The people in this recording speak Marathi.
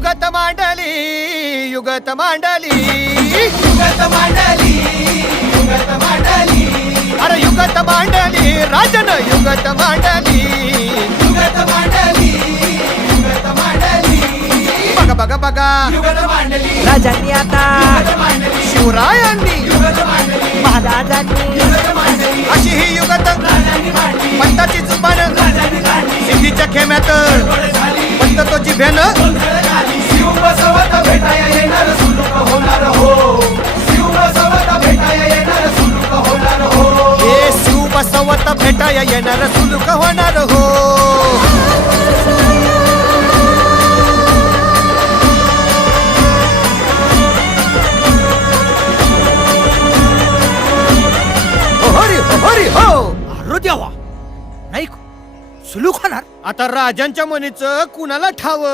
युगत मांडली युगत मांडली युगत मांडली युगत मांडली अरे युगत मांडली राजन युगत मांडली युगत मांडली युगत मांडली बघा बघा बघा युगत मांडली राजांनी आता युगत मांडली शिवरायांनी युगत मांडली महाराजांनी युगत मांडली अशी ही युगत राजांनी मांडली पंताची जुबान राजांनी काढली सिद्धीच्या खेम्यात गडबड झाली पंत तो जिभेनं गोंधळ झाली शिव बसवत भेटाया येणार सुलूक होणार हो शिव बसवत भेटाया येणार सुलूक होणार हो हे शिव बसवत भेटाया येणार सुलूक होणार हो हरी हरी हो अरे देवा नाही सुलूक होणार आता राजांच्या मनीचं कुणाला ठाव